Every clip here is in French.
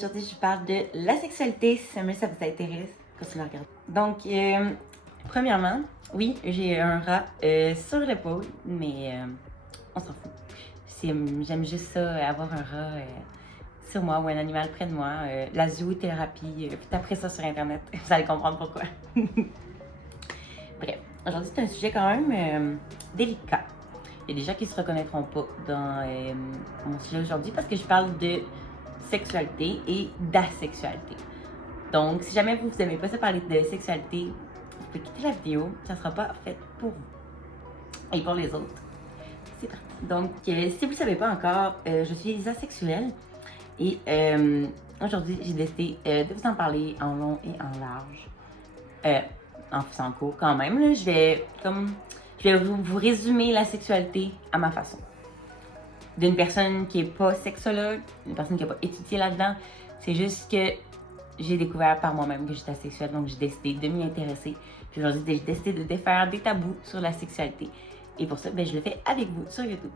Aujourd'hui, je parle de la sexualité, si jamais ça vous intéresse, continuez à regarder. Donc, premièrement, oui, j'ai un rat sur l'épaule, mais on s'en fout. J'aime juste ça, avoir un rat sur moi ou un animal près de moi. La zoothérapie, tapez ça sur Internet, vous allez comprendre pourquoi. Bref, aujourd'hui, c'est un sujet quand même délicat. Il y a des gens qui ne se reconnaîtront pas dans mon sujet aujourd'hui parce que je parle de sexualité et d'asexualité. Donc, si jamais vous n'aimez pas ça parler de sexualité, vous pouvez quitter la vidéo, ça ne sera pas fait pour vous. Et pour les autres, c'est parti. Donc, si vous ne le savez pas encore, je suis asexuelle et aujourd'hui, j'ai décidé de vous en parler en long et en large. En faisant court quand même, là, je vais vous résumer la sexualité à ma façon. D'une personne qui n'est pas sexologue, une personne qui n'a pas étudié là-dedans, c'est juste que j'ai découvert par moi-même que j'étais asexuelle, donc j'ai décidé de m'y intéresser. Puis aujourd'hui, j'ai décidé de défaire des tabous sur la sexualité. Et pour ça, je le fais avec vous sur YouTube.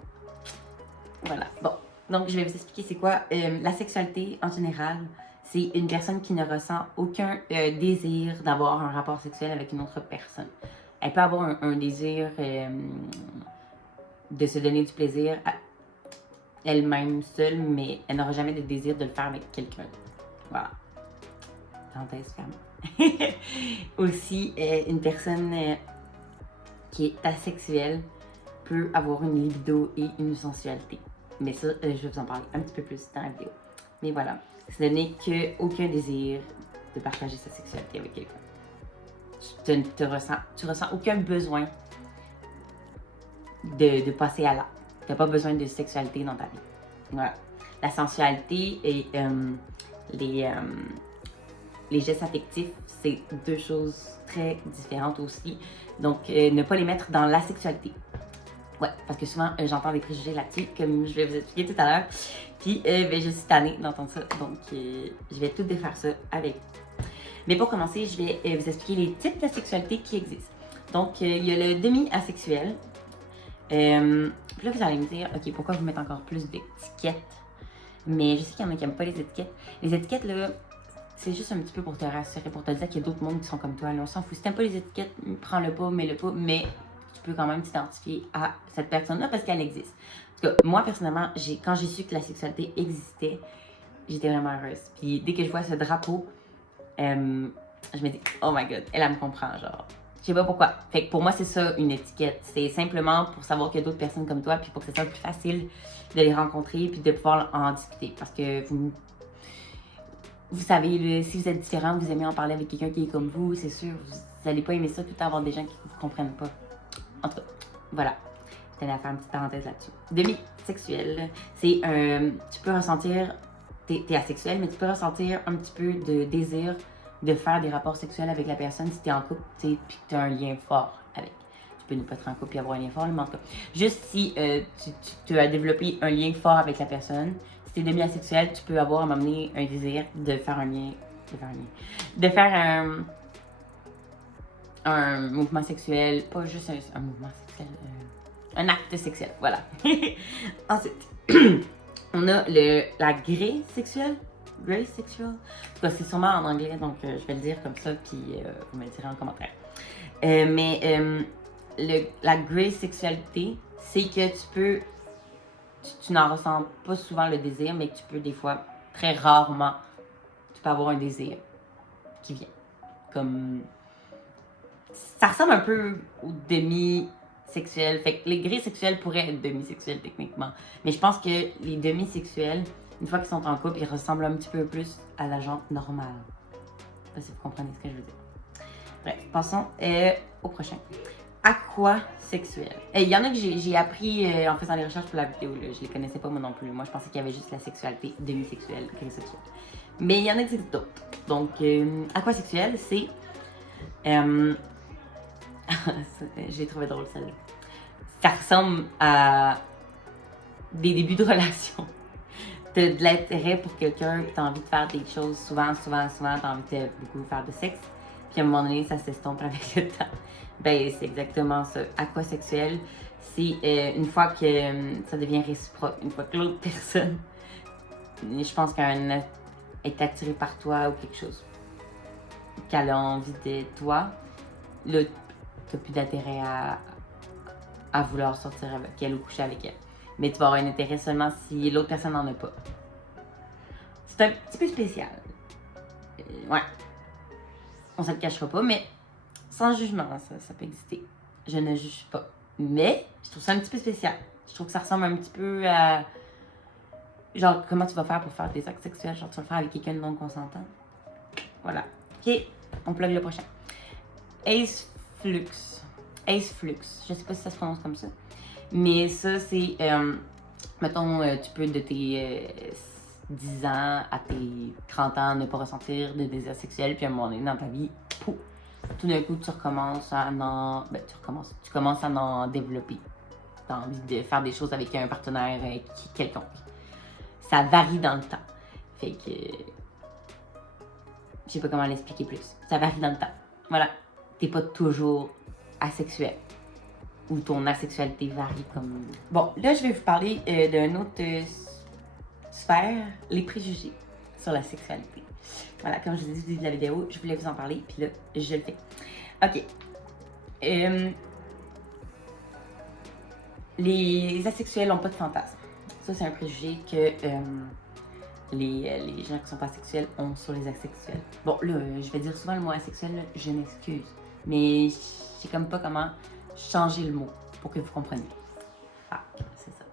Voilà. Bon, donc je vais vous expliquer c'est quoi la sexualité en général. C'est une personne qui ne ressent aucun désir d'avoir un rapport sexuel avec une autre personne. Elle peut avoir un désir de se donner du plaisir à elle-même seule, mais elle n'aura jamais de désir de le faire avec quelqu'un. Voilà. Parenthèse fermée. Aussi, une personne qui est asexuelle peut avoir une libido et une sensualité. Mais ça, je vais vous en parler un petit peu plus dans la vidéo. Mais voilà, ce n'est qu'aucun désir de partager sa sexualité avec quelqu'un. Tu ressens aucun besoin de passer à l'acte. Tu n'as pas besoin de sexualité dans ta vie. Voilà. La sensualité et les gestes affectifs, c'est deux choses très différentes aussi. Donc, ne pas les mettre dans la sexualité. Ouais, parce que souvent, j'entends des préjugés là-dessus, comme je vais vous expliquer tout à l'heure. Puis, je suis tannée d'entendre ça. Donc, je vais tout défaire ça avec vous. Mais pour commencer, je vais vous expliquer les types de sexualité qui existent. Donc, il y a le demi-asexuel. Puis là, vous allez me dire, OK, pourquoi vous mettez encore plus d'étiquettes? Mais je sais qu'il y en a qui n'aiment pas les étiquettes. Les étiquettes, là, c'est juste un petit peu pour te rassurer, pour te dire qu'il y a d'autres mondes qui sont comme toi. Là, on s'en fout. Si t'aimes pas les étiquettes, prends-le pas, mets-le pas, mais tu peux quand même t'identifier à cette personne-là parce qu'elle existe. Parce que moi, personnellement, quand j'ai su que la sexualité existait, j'étais vraiment heureuse. Puis dès que je vois ce drapeau, je me dis, oh my god, elle me comprend, genre. Je sais pas pourquoi. Fait que pour moi, c'est ça une étiquette. C'est simplement pour savoir qu'il y a d'autres personnes comme toi, puis pour que ce soit plus facile de les rencontrer, puis de pouvoir en discuter. Parce que vous savez, si vous êtes différent, vous aimez en parler avec quelqu'un qui est comme vous, c'est sûr, vous n'allez pas aimer ça tout le temps avoir des gens qui ne vous comprennent pas. En tout cas, voilà. Je tenais à faire une petite parenthèse là-dessus. Demi-sexuel, c'est tu peux ressentir, t'es asexuel, mais tu peux ressentir un petit peu de désir de faire des rapports sexuels avec la personne si t'es en couple, puis que t'as un lien fort avec. Tu peux ne pas être en couple et avoir un lien fort, mais en tout cas, juste si tu as développé un lien fort avec la personne, si t'es demi-asexuel, tu peux avoir à m'amener un désir de faire un lien, de faire un mouvement sexuel, pas juste un mouvement sexuel, un acte sexuel, voilà. Ensuite, on a la grey sexuelle. Grey sexual. C'est sûrement en anglais, donc je vais le dire comme ça, puis vous me le direz en commentaire. La grey sexualité, c'est que tu n'en ressens pas souvent le désir, mais que tu peux des fois, très rarement, tu peux avoir un désir qui vient. Comme, ça ressemble un peu au demi-sexuel. Fait que les grey sexuels pourraient être demi-sexuels techniquement. Mais je pense que les demi-sexuels, une fois qu'ils sont en couple, ils ressemblent un petit peu plus à la gente normale. Je sais pas si vous comprenez ce que je veux dire. Bref, passons au prochain. Aquasexuel. Il y en a que j'ai appris en faisant les recherches pour la vidéo. Là. Je les connaissais pas moi non plus. Moi, je pensais qu'il y avait juste la sexualité demi-sexuelle, grisexuelle. Mais il y en a que c'est d'autres. Donc, aquasexuel, c'est... j'ai trouvé drôle celle-là. Ça ressemble à des débuts de relation. T'as de l'intérêt pour quelqu'un, puis t'as envie de faire des choses souvent, t'as envie de beaucoup faire de sexe, puis à un moment donné, ça s'estompe avec le temps. Ben, c'est exactement ça. Aquasexuel, c'est une fois que ça devient réciproque, une fois que l'autre personne, je pense qu'à est attirée par toi ou quelque chose, qu'elle a envie de toi, là, t'as plus d'intérêt à vouloir sortir avec elle ou coucher avec elle. Mais tu vas avoir un intérêt seulement si l'autre personne n'en a pas. C'est un petit peu spécial. Ouais. On se le cachera pas, mais sans jugement, ça peut exister. Je ne juge pas. Mais je trouve ça un petit peu spécial. Je trouve que ça ressemble un petit peu à... Genre, comment tu vas faire pour faire des actes sexuels? Genre, tu vas le faire avec quelqu'un de non consentant. Voilà. OK, on plug le prochain. Ace Flux. Ace Flux. Je sais pas si ça se prononce comme ça. Mais ça, c'est... mettons, tu peux de tes 10 ans à tes 30 ans ne pas ressentir de désir sexuel, puis à un moment donné dans ta vie, pouf, tout d'un coup, tu recommences à en... Ben, tu commences à en développer. Tu as envie de faire des choses avec un partenaire quelconque. Ça varie dans le temps. Fait que... Je sais pas comment l'expliquer plus. Ça varie dans le temps. Voilà. T'es pas toujours asexuel. Ou ton asexualité varie comme... Bon, là, je vais vous parler d'une autre sphère, les préjugés sur la sexualité. Voilà, comme je vous ai dit au début de la vidéo, je voulais vous en parler, puis là, je le fais. OK. Les asexuels n'ont pas de fantasme. Ça, c'est un préjugé que les gens qui sont pas asexuels ont sur les asexuels. Bon, là, je vais dire souvent le mot asexuel, là, je m'excuse. Mais je sais comme pas comment changer le mot pour que vous compreniez. Ah, c'est ça.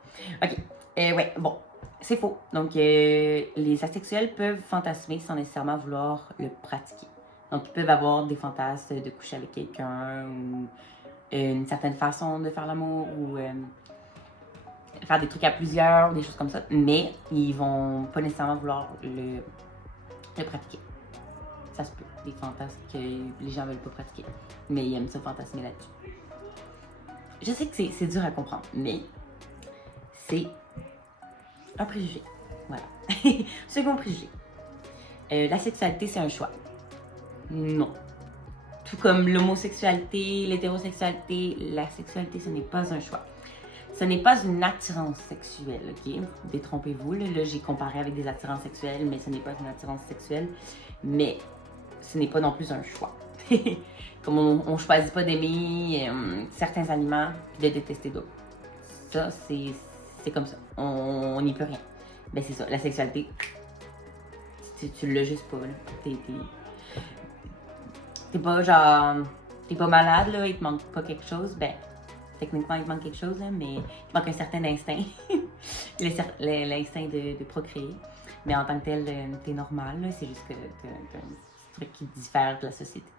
OK. Ouais, bon, c'est faux. Donc, les asexuels peuvent fantasmer sans nécessairement vouloir le pratiquer. Donc, ils peuvent avoir des fantasmes de coucher avec quelqu'un ou une certaine façon de faire l'amour ou faire des trucs à plusieurs, des choses comme ça. Mais ils vont pas nécessairement vouloir le pratiquer. Ça se peut, des fantasmes que les gens veulent pas pratiquer. Mais ils aiment ça fantasmer là-dessus. Je sais que c'est dur à comprendre, mais c'est un préjugé. Voilà. Second préjugé. La sexualité, c'est un choix. Non. Tout comme l'homosexualité, l'hétérosexualité, la sexualité, ce n'est pas un choix. Ce n'est pas une attirance sexuelle, ok? Détrompez-vous, là j'ai comparé avec des attirances sexuelles, mais ce n'est pas une attirance sexuelle. Mais ce n'est pas non plus un choix. Comme on ne choisit pas d'aimer certains aliments et de détester d'autres. Ça, c'est comme ça. On n'y peut rien. Ben c'est ça, la sexualité, tu l'as juste pas, là. T'es pas genre... T'es pas malade, là, il te manque pas quelque chose, ben... Techniquement, il te manque quelque chose, là, mais il te manque un certain instinct. L'instinct de procréer. Mais en tant que tel, t'es normal, là, c'est juste que t'as un petit truc qui diffère de la société.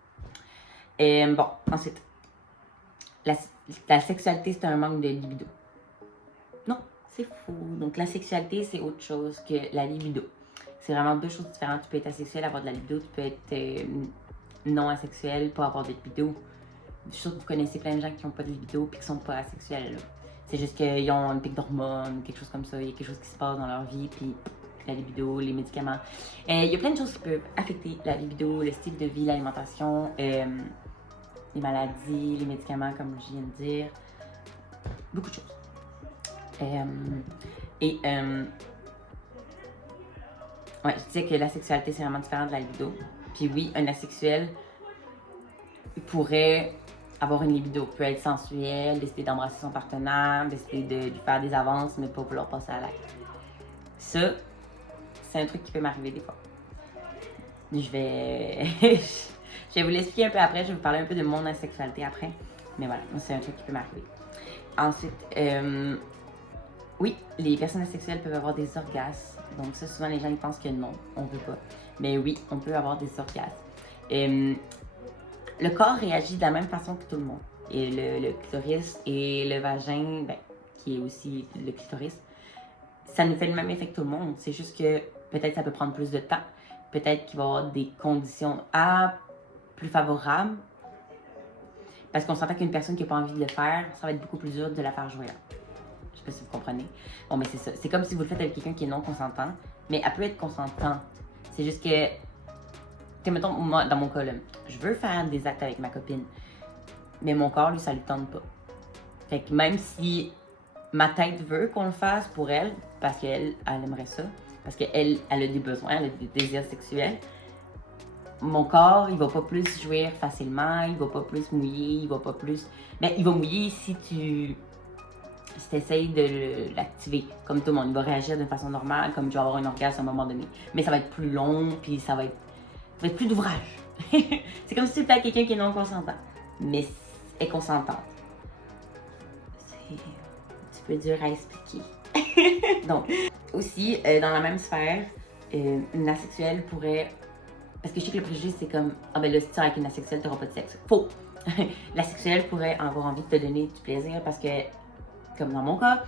Bon, ensuite. La sexualité, c'est un manque de libido. Non, c'est faux. Donc, la sexualité, c'est autre chose que la libido. C'est vraiment deux choses différentes. Tu peux être asexuel, avoir de la libido. Tu peux être non asexuel, pas avoir de libido. Je suis sûre que vous connaissez plein de gens qui n'ont pas de libido et qui sont pas asexuels. C'est juste qu'ils ont un pic d'hormones, quelque chose comme ça. Il y a quelque chose qui se passe dans leur vie, puis la libido, les médicaments. Il y a plein de choses qui peuvent affecter la libido, le style de vie, l'alimentation, les maladies, les médicaments, comme je viens de dire. Beaucoup de choses. Ouais, je disais que la sexualité, c'est vraiment différent de la libido. Puis oui, un asexuel pourrait avoir une libido, peut être sensuel, décider d'embrasser son partenaire, décider de lui faire des avances, mais pas vouloir passer à l'acte. Ça, c'est un truc qui peut m'arriver des fois. Je vais vous l'expliquer un peu après, je vais vous parler un peu de mon asexualité après. Mais voilà, c'est un truc qui peut m'arriver. Ensuite, oui, les personnes asexuelles peuvent avoir des orgasmes. Donc ça, souvent, les gens ils pensent que non, on peut pas. Mais oui, on peut avoir des orgasmes. Le corps réagit de la même façon que tout le monde. Et le clitoris et le vagin, ben, qui est aussi le clitoris, ça nous fait le même effet que tout le monde. C'est juste que peut-être ça peut prendre plus de temps. Peut-être qu'il va y avoir des conditions plus favorables. Parce qu'on s'entend qu'une personne qui n'a pas envie de le faire, ça va être beaucoup plus dur de la faire jouer là. Je sais pas si vous comprenez. Bon, mais c'est ça. C'est comme si vous le faites avec quelqu'un qui est non consentant, mais elle peut être consentante. C'est juste que, mettons, moi, dans mon cas, là, je veux faire des actes avec ma copine, mais mon corps, lui, ça lui tente pas. Fait que même si ma tête veut qu'on le fasse pour elle, parce qu'elle aimerait ça, parce qu'elle a des besoins, elle a des désirs sexuels. Mon corps, il va pas plus jouir facilement, il va pas plus mouiller, il va pas plus... Mais il va mouiller si tu essayes de l'activer, comme tout le monde. Il va réagir d'une façon normale, comme tu vas avoir un orgasme à un moment donné. Mais ça va être plus long, puis ça va être plus d'ouvrage. C'est comme si tu fais à quelqu'un qui est non consentant, mais est consentante. C'est un petit peu dur à expliquer. Donc, aussi, dans la même sphère, une asexuelle pourrait... Parce que je sais que le préjugé, c'est comme, ah ben là, si tu es avec une asexuelle, tu n'auras pas de sexe. Faux! L'asexuelle pourrait avoir envie de te donner du plaisir parce que, comme dans mon cas,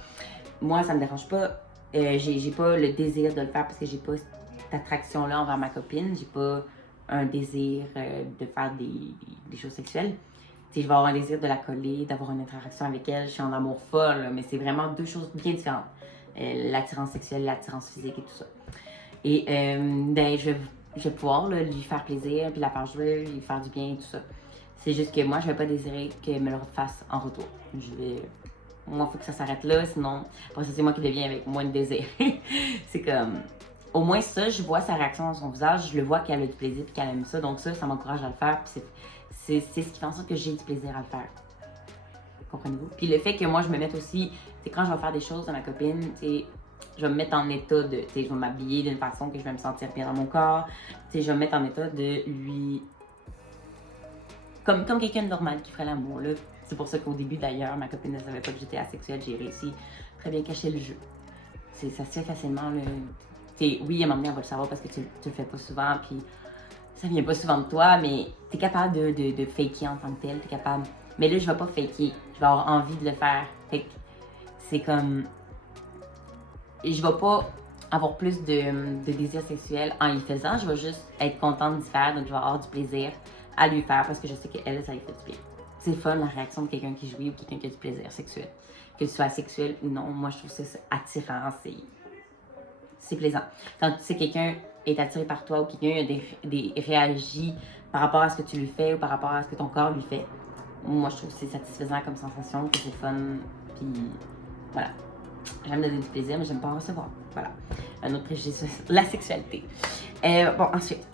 moi, ça me dérange pas. J'ai pas le désir de le faire parce que j'ai pas cette attraction-là envers ma copine. J'ai pas un désir de faire des choses sexuelles. Tu sais, je vais avoir un désir de la coller, d'avoir une interaction avec elle. Je suis en amour folle, mais c'est vraiment deux choses bien différentes. L'attirance sexuelle, l'attirance physique et tout ça. Et ben, je vais pouvoir là, lui faire plaisir, puis la faire jouer, lui faire du bien et tout ça. C'est juste que moi, je vais pas désirer qu'elle me le fasse en retour. Moi, il faut que ça s'arrête là, sinon, après ça, c'est moi qui deviens avec moins de désir. C'est comme, au moins ça, je vois sa réaction dans son visage, je le vois qu'elle a du plaisir puis qu'elle aime ça, donc ça m'encourage à le faire, puis c'est ce qui fait en sorte que j'ai du plaisir à le faire. Comprenez-vous? Puis le fait que moi, je me mette aussi, c'est quand je vais faire des choses à ma copine, tu sais, je vais me mettre en état de, tu sais, je vais m'habiller d'une façon que je vais me sentir bien dans mon corps, tu sais, je vais me mettre en état de lui... Comme quelqu'un de normal qui ferait l'amour, là. C'est pour ça qu'au début, d'ailleurs, ma copine ne savait pas que j'étais asexuelle, j'ai réussi très bien cacher le jeu. Ça se fait facilement, là. T'sais, oui, à un moment donné, on va le savoir parce que tu le fais pas souvent, puis ça vient pas souvent de toi, mais t'es capable de faker en tant que tel, t'es capable... Mais là, je vais pas faker, je vais avoir envie de le faire. Fait que c'est comme... Je vais pas avoir plus de désir sexuel en y faisant, je vais juste être contente d'y faire, donc je vais avoir du plaisir à lui faire parce que je sais qu'elle, ça lui fait du bien. C'est fun la réaction de quelqu'un qui jouit ou quelqu'un qui a du plaisir sexuel. Que tu sois sexuel ou non, moi je trouve ça attirant, c'est plaisant. Quand tu sais quelqu'un est attiré par toi ou quelqu'un réagit par rapport à ce que tu lui fais ou par rapport à ce que ton corps lui fait, moi je trouve que c'est satisfaisant comme sensation, que c'est fun, puis voilà. J'aime donner du plaisir, mais j'aime pas en recevoir. Voilà. Un autre préjugé sur la sexualité. Bon, ensuite.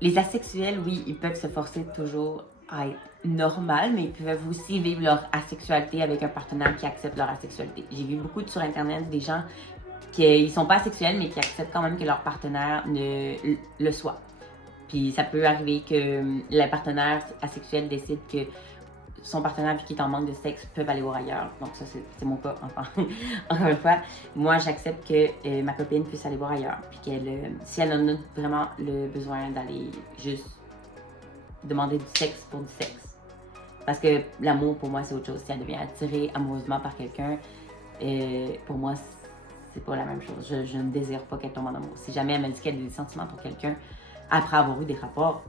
Les asexuels, oui, ils peuvent se forcer toujours à être normal, mais ils peuvent aussi vivre leur asexualité avec un partenaire qui accepte leur asexualité. J'ai vu beaucoup sur Internet des gens qui sont pas asexuels, mais qui acceptent quand même que leur partenaire le soit. Puis ça peut arriver que le partenaire asexuel décide que son partenaire, vu qu'il est en manque de sexe, peuvent aller voir ailleurs. Donc ça, c'est mon cas, enfin. Encore une fois, moi, j'accepte que ma copine puisse aller voir ailleurs. Puis qu'elle, si elle en a vraiment le besoin d'aller juste demander du sexe pour du sexe. Parce que l'amour, pour moi, c'est autre chose. Si elle devient attirée amoureusement par quelqu'un, pour moi, c'est pas la même chose. Je ne désire pas qu'elle tombe en amour. Si jamais elle me dit qu'elle a des sentiments pour quelqu'un, après avoir eu des rapports,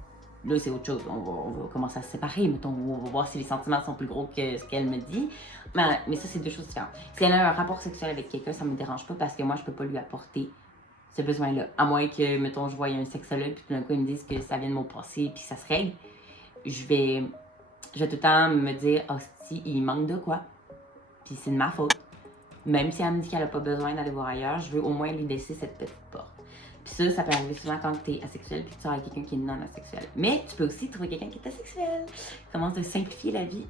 là, c'est autre chose. On va commencer à se séparer, mettons. On va voir si les sentiments sont plus gros que ce qu'elle me dit. Mais ça, c'est deux choses différentes. Si elle a un rapport sexuel avec quelqu'un, ça me dérange pas parce que moi, je peux pas lui apporter ce besoin-là. À moins que, mettons, je voie un sexologue, puis tout d'un coup, ils me disent que ça vient de mon passé, puis ça se règle. Je vais tout le temps me dire, oh, si, il manque de quoi. Puis c'est de ma faute. Même si elle me dit qu'elle a pas besoin d'aller voir ailleurs, je veux au moins lui laisser cette petite porte. Puis ça peut arriver souvent quand tu es asexuel puis que tu sors avec quelqu'un qui est non asexuel. Mais tu peux aussi trouver quelqu'un qui est asexuel. Commence à simplifier la vie.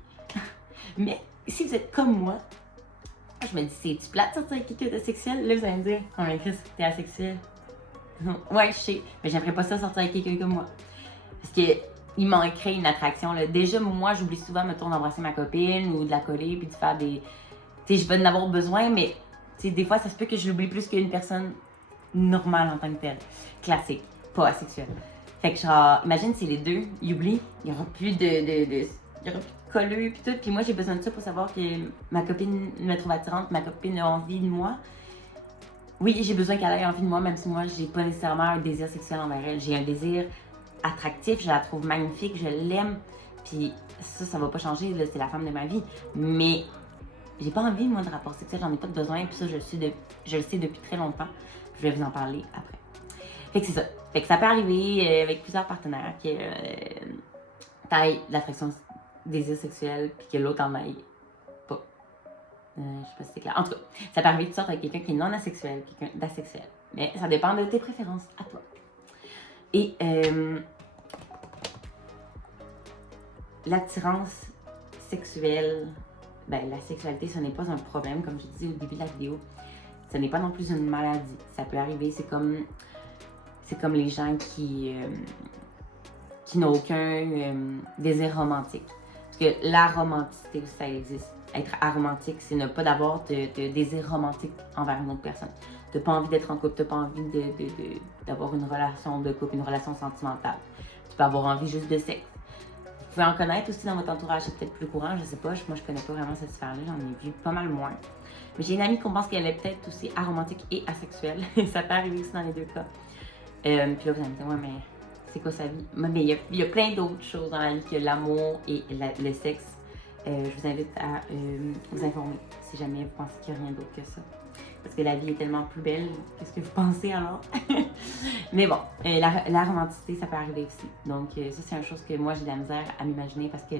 Mais si vous êtes comme moi, je me dis, c'est-tu plate de sortir avec quelqu'un d'asexuel? Là, vous allez me dire, oh mais Chris, t'es asexuel. Ouais, je sais, mais j'aimerais pas ça sortir avec quelqu'un comme moi. Parce que il manquerait une attraction. Là. Déjà, moi, j'oublie souvent, mettons, d'embrasser ma copine ou de la coller puis de faire des... Tu sais, je vais en avoir besoin, mais des fois, ça se peut que je l'oublie plus qu'une personne normale en tant que telle. Classique, pas asexuelle. Fait que genre, imagine si les deux, ils oublient, il y aura plus il y aura plus de colleux puis tout. Puis moi, j'ai besoin de ça pour savoir que ma copine me trouve attirante, ma copine a envie de moi. Oui, j'ai besoin qu'elle ait envie de moi, même si moi, j'ai pas nécessairement un désir sexuel envers elle. J'ai un désir attractif, je la trouve magnifique, je l'aime. Puis ça va pas changer, là, c'est la femme de ma vie. Mais j'ai pas envie, moi, de rapport sexuel, j'en ai pas de besoin. Puis ça, je le sais depuis très longtemps. Je vais vous en parler après. Fait que c'est ça. Fait que ça peut arriver avec plusieurs partenaires que t'ailles l'attraction désir sexuel puis que l'autre en aille pas. Je sais pas si c'est clair. En tout cas, ça peut arriver que tu sortes avec quelqu'un qui est non asexuel, quelqu'un d'asexuel. Mais ça dépend de tes préférences à toi. Et l'attirance sexuelle, ben, la sexualité, ce n'est pas un problème, comme je disais au début de la vidéo. Ce n'est pas non plus une maladie. Ça peut arriver, c'est comme les gens qui n'ont aucun désir romantique. Parce que la romanticité aussi, ça existe. Être aromantique, c'est ne pas d'avoir de désir romantique envers une autre personne. Tu n'as pas envie d'être en couple, tu n'as pas envie d'avoir une relation de couple, une relation sentimentale. Tu peux avoir envie juste de sexe. Vous pouvez en connaître aussi dans votre entourage, c'est peut-être plus courant, je sais pas. Moi, je connais pas vraiment cette sphère-là, j'en ai vu pas mal moins. Mais j'ai une amie qu'on pense qu'elle est peut-être aussi aromantique et asexuelle. Ça peut arriver aussi dans les deux cas. Puis là, vous allez me dire, ouais, mais c'est quoi sa vie? Mais il y a plein d'autres choses dans la vie que l'amour et le sexe. Je vous invite à vous informer si jamais vous pensez qu'il n'y a rien d'autre que ça. Parce que la vie est tellement plus belle que ce que vous pensez alors. Mais bon, la romanticité, ça peut arriver aussi. Donc ça, c'est une chose que moi, j'ai de la misère à m'imaginer parce que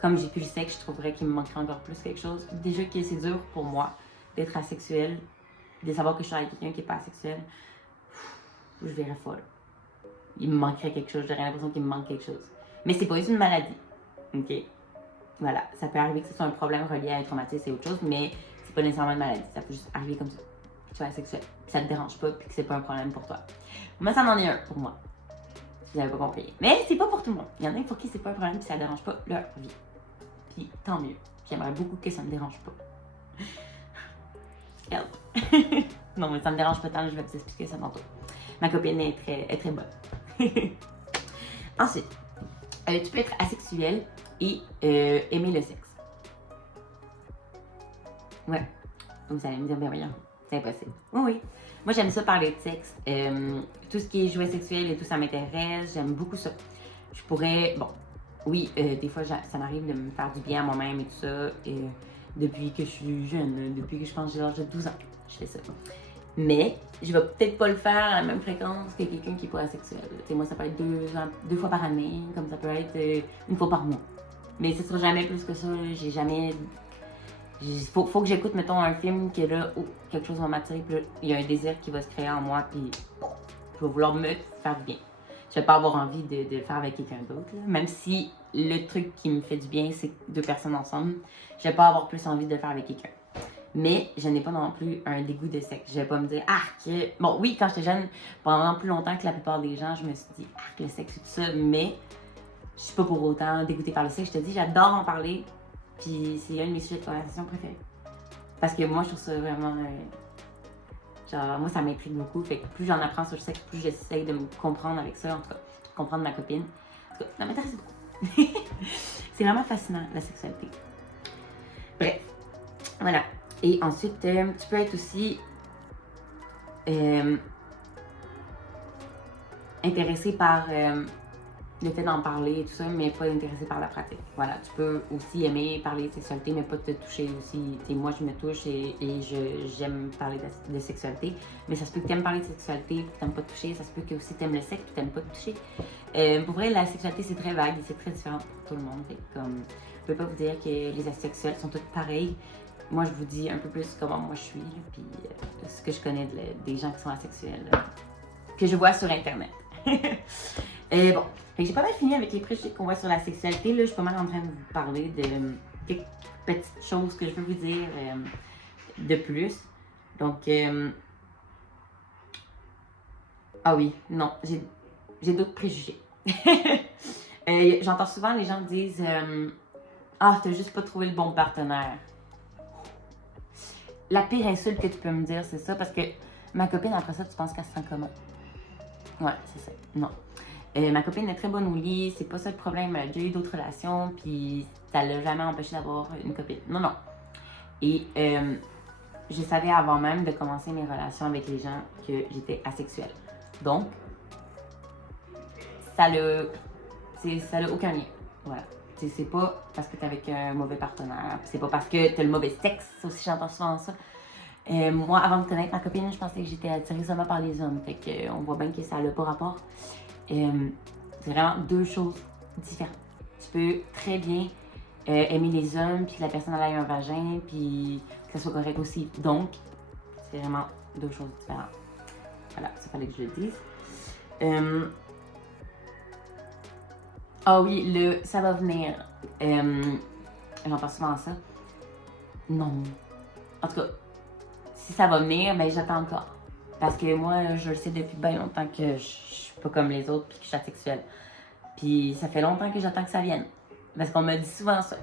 comme j'ai plus le sexe, je trouverais qu'il me manquerait encore plus quelque chose. Déjà que c'est dur pour moi d'être asexuelle, de savoir que je suis avec quelqu'un qui n'est pas asexuel, je verrais folle. Il me manquerait quelque chose, j'aurais l'impression qu'il me manque quelque chose. Mais c'est pas une maladie, ok? Voilà, ça peut arriver que ce soit un problème relié à un traumatisme et autre chose, mais c'est pas nécessairement une maladie, ça peut juste arriver comme ça. Tu sois asexuel, puis ça te dérange pas, puis que c'est pas un problème pour toi. Moi, ça en est un pour moi, si vous n'avez pas compris. Mais c'est pas pour tout le monde. Il y en a pour qui c'est pas un problème, puis ça dérange pas leur vie. Puis tant mieux. J'aimerais beaucoup que ça me dérange pas. Help. Non, mais ça me dérange pas tant, je vais vous expliquer ça tantôt. Ma copine est très bonne. Ensuite, tu peux être asexuel et aimer le sexe. Ouais. Vous allez me dire, ben voyons, c'est impossible. Oui, oui. Moi, j'aime ça parler de sexe. Tout ce qui est jouets sexuels et tout, ça m'intéresse. J'aime beaucoup ça. Je pourrais, bon, oui, des fois, ça m'arrive de me faire du bien à moi-même et tout ça. Depuis que je suis jeune, depuis que je pense que j'ai l'âge de 12 ans, je fais ça. Mais je vais peut-être pas le faire à la même fréquence que quelqu'un qui n'est pas asexuel. T'sais, moi, ça peut être deux fois par année, comme ça peut être une fois par mois. Mais ce sera jamais plus que ça. J'ai jamais. Faut que j'écoute, mettons, un film que là, oh, quelque chose va m'attirer, puis là, il y a un désir qui va se créer en moi, puis je vais vouloir me faire du bien. Je vais pas avoir envie de le faire avec quelqu'un d'autre, même si le truc qui me fait du bien, c'est deux personnes ensemble. Je vais pas avoir plus envie de le faire avec quelqu'un. Mais je n'ai pas non plus un dégoût de sexe. Je vais pas me dire, bon, oui, quand j'étais jeune, pendant plus longtemps que la plupart des gens, je me suis dit, le sexe et tout ça, mais je suis pas pour autant dégoûtée par le sexe. Je te dis, j'adore en parler, puis c'est un de mes sujets de conversation préférés. Parce que moi, je trouve ça vraiment. Genre, moi, ça m'intrigue beaucoup. Fait que plus j'en apprends sur le sexe, plus j'essaye de me comprendre avec ça, en tout cas, de comprendre ma copine. En tout cas, ça m'intéresse beaucoup. C'est vraiment fascinant, la sexualité. Bref, voilà. Et ensuite, tu peux être aussi intéressé par le fait d'en parler et tout ça, mais pas intéressé par la pratique. Voilà, tu peux aussi aimer parler de sexualité, mais pas te toucher aussi. T'sais, moi, je me touche et j'aime parler de sexualité, mais ça se peut que tu aimes parler de sexualité et que tu n'aimes pas te toucher. Ça se peut que aussi tu aimes le sexe et que tu n'aimes pas te toucher. Pour vrai, la sexualité, c'est très vague et c'est très différent pour tout le monde. Fait, comme, je ne peux pas vous dire que les asexuels sont tous pareils. Moi, je vous dis un peu plus comment moi je suis, puis ce que je connais des gens qui sont asexuels, que je vois sur Internet. Bon, j'ai pas mal fini avec les préjugés qu'on voit sur la sexualité. Là, je suis pas mal en train de vous parler de quelques petites choses que je peux vous dire de plus. Donc, ah oui, non, j'ai d'autres préjugés. J'entends souvent les gens disent t'as juste pas trouvé le bon partenaire. La pire insulte que tu peux me dire, c'est ça, parce que ma copine, après ça, tu penses qu'elle se sent comment? Ouais, c'est ça. Non. Ma copine est très bonne au lit, c'est pas ça le problème. Elle a déjà eu d'autres relations, puis ça l'a jamais empêché d'avoir une copine. Non, non. Et je savais avant même de commencer mes relations avec les gens que j'étais asexuelle. Donc, ça n'a aucun lien. Voilà. C'est pas parce que t'es avec un mauvais partenaire, c'est pas parce que t'as le mauvais sexe, aussi j'entends souvent ça. Moi, avant de connaître ma copine, je pensais que j'étais attirée seulement par les hommes. Fait que, on voit bien que ça n'a pas rapport. C'est vraiment deux choses différentes. Tu peux très bien aimer les hommes, puis que la personne elle ait un vagin, puis que ça soit correct aussi. Donc, c'est vraiment deux choses différentes. Voilà, ça fallait que je le dise. Ah oui, le ça va venir. J'en pense souvent à ça. Non. En tout cas, si ça va venir, ben j'attends encore. Parce que moi, je le sais depuis bien longtemps que je suis pas comme les autres puis que je suis asexuelle. Puis ça fait longtemps que j'attends que ça vienne. Parce qu'on me dit souvent ça.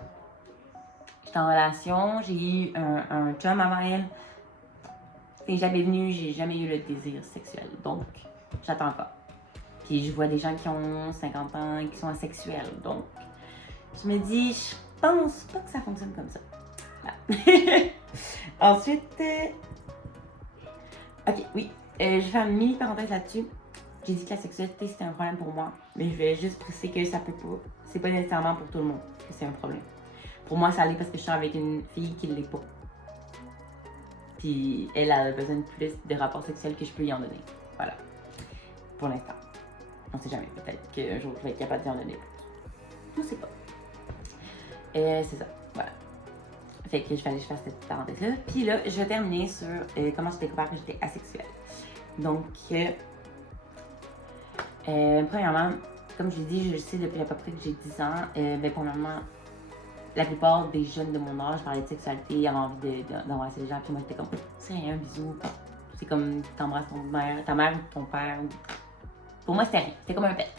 J'étais en relation, j'ai eu un chum avant elle. C'est jamais venu, j'ai jamais eu le désir sexuel. Donc, j'attends encore. Puis je vois des gens qui ont 50 ans et qui sont asexuels. Donc, je me dis, je pense pas que ça fonctionne comme ça. Voilà. Ensuite, ok, oui, je vais faire une mini parenthèse là-dessus. J'ai dit que la sexualité c'était un problème pour moi, mais je vais juste préciser que ça peut pas, c'est pas nécessairement pour tout le monde que c'est un problème. Pour moi, ça allait parce que je suis avec une fille qui l'est pas. Puis elle a besoin de plus de rapports sexuels que je peux y en donner. Voilà. Pour l'instant. On sait jamais, peut-être qu'un jour je vais être capable d'y en donner plus. Je sais pas. C'est ça, voilà. Fait que je vais aller faire cette parenthèse-là. Puis là, je vais terminer sur comment j'ai découvert que j'étais asexuelle. Donc, premièrement, comme je l'ai dit, je le sais depuis à peu près que j'ai 10 ans. Ben, premièrement, la plupart des jeunes de mon âge parlaient de sexualité, avaient envie d'embrasser les gens. Puis moi, j'étais comme, c'est rien, un bisou. C'est comme t'embrasses ta mère ou ton père. Pour moi, c'était rien. C'était comme un pet.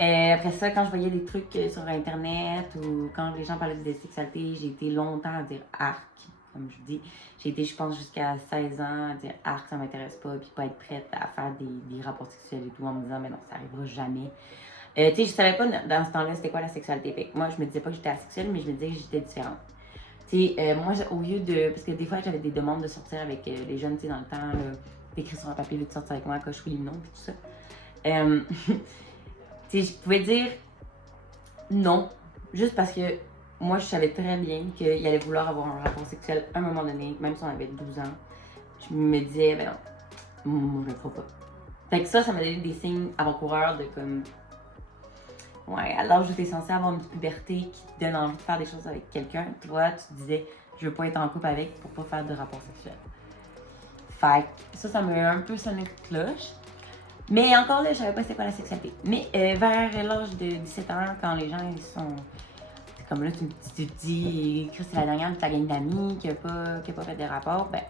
Après ça, quand je voyais des trucs sur Internet ou quand les gens parlaient de sexualité, j'ai été longtemps à dire arc, comme je dis. J'ai été, je pense, jusqu'à 16 ans à dire arc, ça m'intéresse pas, puis pas être prête à faire des rapports sexuels et tout en me disant, mais non, ça arrivera jamais. Tu sais, je savais pas dans ce temps-là c'était quoi la sexualité. Fait que moi, je me disais pas que j'étais asexuelle, mais je me disais que j'étais différente. Tu sais, moi, au lieu de. Parce que des fois, j'avais des demandes de sortir avec les jeunes, tu sais, dans le temps, d'écrire sur un papier, de sortir avec moi, coche oui ou non, puis tout ça. Tu sais, je pouvais dire non, juste parce que moi, je savais très bien qu'il allait vouloir avoir un rapport sexuel à un moment donné, même si on avait 12 ans. Je me disais, ben non, moi, je le ferai pas. Fait que ça m'a donné des signes avant-coureurs de comme. Ouais, à l'âge où t'es censé avoir une puberté qui te donne envie de faire des choses avec quelqu'un, toi, tu te disais, je veux pas être en couple avec pour pas faire de rapport sexuel. Fait que ça m'a un peu sonné de cloche. Mais encore là, je savais pas c'était quoi la sexualité. Mais vers l'âge de 17 ans, quand les gens ils sont. Comme là, tu te dis que c'est la dernière de ta gang d'amis qui a pas fait de rapport, ben.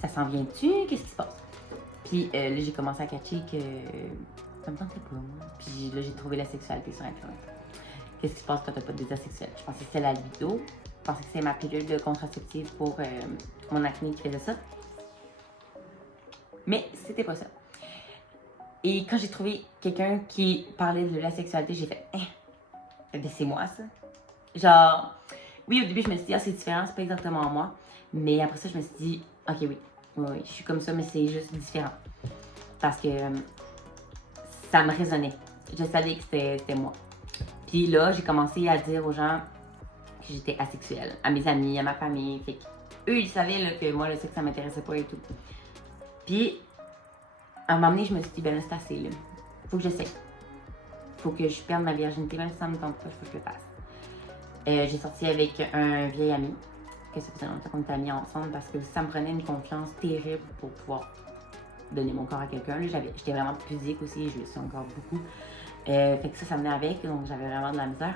Ça s'en vient-tu? Qu'est-ce qui se passe? Puis là, j'ai commencé à catcher que. Ça me tentait pas, moi. Puis là, j'ai trouvé la sexualité sur Internet. Qu'est-ce qui se passe quand t'as pas de désir sexuel? Je pensais que c'était la libido. Je pensais que c'était ma pilule de contraceptive pour mon acné qui faisait ça. Mais c'était pas ça. Et quand j'ai trouvé quelqu'un qui parlait de la sexualité, j'ai fait ben c'est moi ça. Genre, oui, au début, je me suis dit, ah, c'est différent, c'est pas exactement moi. Mais après ça, je me suis dit, ok, oui, je suis comme ça, mais c'est juste différent. Parce que ça me résonnait. Je savais que c'était moi. Puis là, j'ai commencé à dire aux gens que j'étais asexuelle, à mes amis, à ma famille. Fait eux, ils savaient là, que moi, le sexe, ça m'intéressait pas et tout. Puis, à un moment donné, je me suis dit, ben là, c'est assez, là. Faut que j'essaie. Faut que je perde ma virginité, même si ça me tente pas, il faut que je le fasse. J'ai sorti avec un vieil ami, que ça faisait longtemps qu'on était amis ensemble, parce que ça me prenait une confiance terrible pour pouvoir donner mon corps à quelqu'un. J'étais vraiment pudique aussi, je le suis encore beaucoup. Fait que ça venait avec, donc j'avais vraiment de la misère.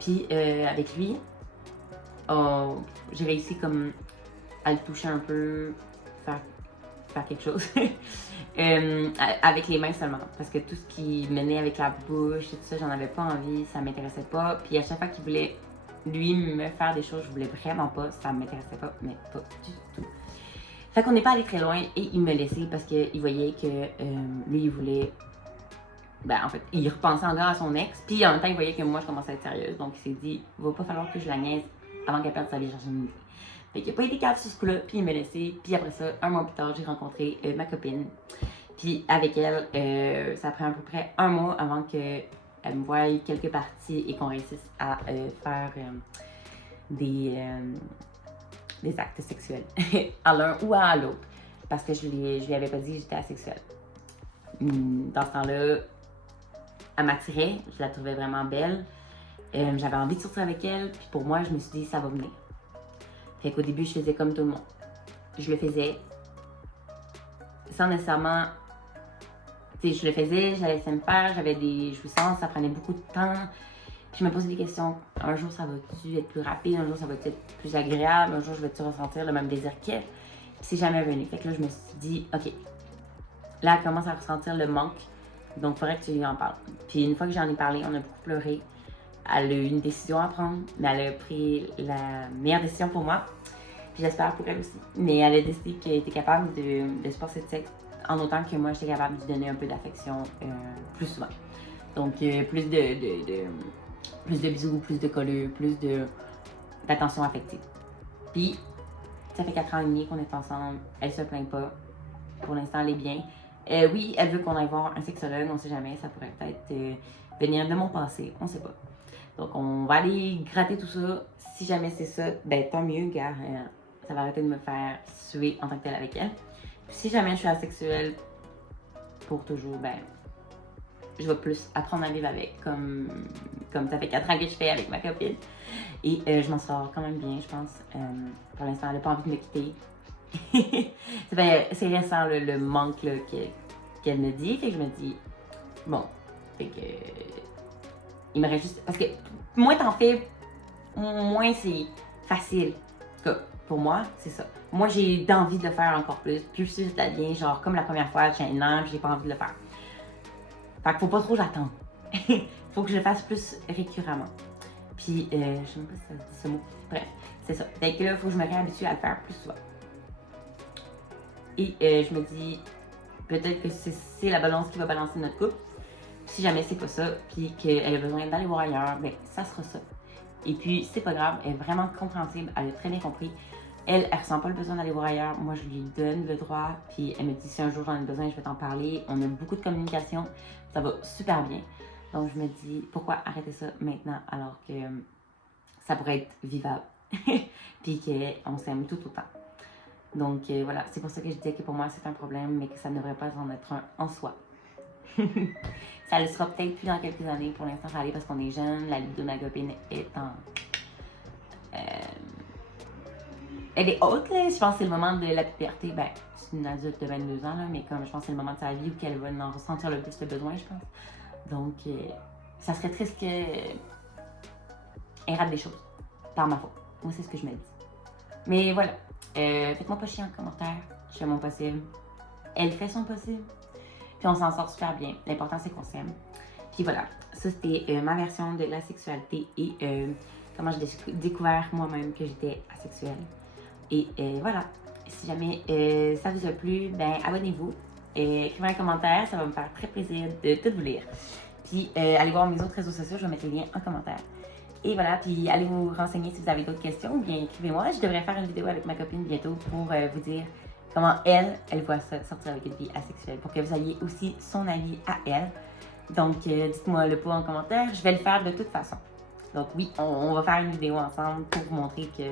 Puis avec lui, j'ai réussi comme à le toucher un peu, faire quelque chose. Avec les mains seulement. Parce que tout ce qui menait avec la bouche et tout ça, j'en avais pas envie, ça m'intéressait pas. Puis à chaque fois qu'il voulait, lui, me faire des choses, je voulais vraiment pas, ça m'intéressait pas, mais pas du tout. Fait qu'on n'est pas allé très loin et il me laissait parce qu'il voyait que lui, il voulait. Ben, en fait, il repensait encore à son ex, puis en même temps, il voyait que moi, je commençais à être sérieuse. Donc, il s'est dit, il va pas falloir que je la niaise avant qu'elle perde sa virginité. Fait qu'il n'a pas été calme sur ce coup-là, puis il m'a laissé. Puis après ça, un mois plus tard, j'ai rencontré ma copine. Puis avec elle, ça a pris à peu près un mois avant qu'elle me voie quelques parties et qu'on réussisse à faire des actes sexuels à l'un ou à l'autre. Parce que je lui avais pas dit que j'étais asexuelle. Dans ce temps-là, elle m'attirait, je la trouvais vraiment belle. J'avais envie de sortir avec elle, puis pour moi, je me suis dit, ça va venir. Fait qu'au début, je faisais comme tout le monde. Je le faisais sans nécessairement... Tu sais, je le faisais, j'allais laisser me faire, j'avais des jouissances, ça prenait beaucoup de temps. Puis je me posais des questions. Un jour, ça va-tu être plus rapide? Un jour, ça va-tu être plus agréable? Un jour, je vais-tu ressentir le même désir qu'elle? Puis c'est jamais venu. Fait que là, je me suis dit, OK, là, elle commence à ressentir le manque. Donc, il faudrait que tu lui en parles. Puis une fois que j'en ai parlé, on a beaucoup pleuré. Elle a eu une décision à prendre, mais elle a pris la meilleure décision pour moi. Puis j'espère pour elle aussi. Mais elle a décidé qu'elle était capable de se passer de sexe en autant que moi, j'étais capable de lui donner un peu d'affection plus souvent. Donc, plus de bisous, plus de colleux, plus d'attention affective. Puis, ça fait 4 ans et demi qu'on est ensemble. Elle se plaint pas. Pour l'instant, elle est bien. Oui, elle veut qu'on aille voir un sexologue, on sait jamais. Ça pourrait peut-être venir de mon passé, on sait pas. Donc, on va aller gratter tout ça. Si jamais c'est ça, ben tant mieux, car ça va arrêter de me faire suer en tant que telle avec elle. Puis, si jamais je suis asexuelle pour toujours, ben je vais plus apprendre à vivre avec, comme ça fait 4 ans que je fais avec ma copine. Et je m'en sors quand même bien, je pense. Pour l'instant, elle n'a pas envie de me quitter. C'est récent, le manque qu'elle me dit. Fait que je me dis, bon, fait que... il me reste juste... Parce que moins t'en fais, moins c'est facile. En tout cas, pour moi, c'est ça. Moi, j'ai envie de le faire encore plus. Plus ça devient, genre, comme la première fois, j'ai un an, j'ai pas envie de le faire. Fait qu'il faut pas trop j'attendre. Faut que je le fasse plus récurremment. Puis, je sais même pas si ça se dit ce mot. Bref, c'est ça. Fait que là, il faut que je me réhabitue à le faire plus souvent. Et je me dis, peut-être que c'est la balance qui va balancer notre couple. Si jamais c'est pas ça, puis qu'elle a besoin d'aller voir ailleurs, ben ça sera ça. Et puis, c'est pas grave, elle est vraiment compréhensible, elle a très bien compris. Elle ressent pas le besoin d'aller voir ailleurs. Moi, je lui donne le droit. Puis elle me dit, si un jour j'en ai besoin, je vais t'en parler. On a beaucoup de communication. Ça va super bien. Donc, je me dis, pourquoi arrêter ça maintenant alors que ça pourrait être vivable. Puis qu'on s'aime tout autant. Donc, voilà. C'est pour ça que je disais que pour moi, c'est un problème, mais que ça ne devrait pas en être un en soi. Ça le sera peut-être plus dans quelques années. Pour l'instant, ça allait parce qu'on est jeune. La libido de ma copine est en... elle est haute, là. Je pense que c'est le moment de la puberté. Ben, c'est une adulte de 22 ans, là, mais comme je pense que c'est le moment de sa vie où elle va en ressentir le plus le besoin, je pense. Donc, ça serait triste qu'elle rate des choses. Par ma faute. Moi, c'est ce que je me dis. Mais voilà. Faites-moi pas chier en commentaire. Je fais mon possible. Elle fait son possible. Puis on s'en sort super bien. L'important, c'est qu'on s'aime. Puis voilà. Ça, c'était ma version de la sexualité et comment j'ai découvert moi-même que j'étais asexuelle. Et voilà, si jamais ça vous a plu, ben abonnez-vous, écrivez un commentaire, ça va me faire très plaisir de tout vous lire. Puis allez voir mes autres réseaux sociaux, je vais mettre les liens en commentaire. Et voilà, puis allez vous renseigner si vous avez d'autres questions ou bien écrivez-moi. Je devrais faire une vidéo avec ma copine bientôt pour vous dire comment elle voit ça, sortir avec une vie asexuelle, pour que vous ayez aussi son avis à elle. Donc dites-moi le pas en commentaire, je vais le faire de toute façon. Donc oui, on va faire une vidéo ensemble pour vous montrer que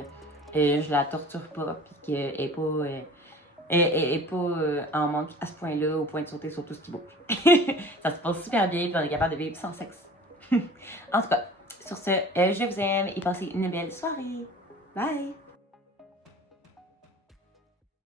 je la torture pas, puis qu'elle est pas en manque à ce point-là, au point de sauter sur tout ce qui bouge. Ça se passe super bien, puis on est capable de vivre sans sexe. En tout cas, sur ce, je vous aime et passez une belle soirée. Bye!